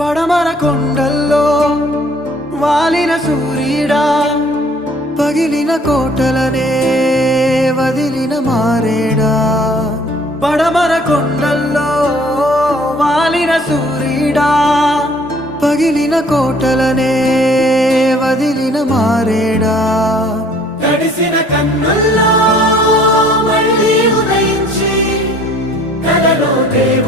పడమర కొండల్లో వాలిన సూర్యుడా, పగిలిన కోటలనే వదిలిన మారేడా. పడమర కొండల్లో వాలిన సూర్యుడా, పగిలిన కోటలనే వదిలిన మారేడా. తడిసిన కన్నుల్లో మళ్ళీ ఉదయించి కలలో దేవ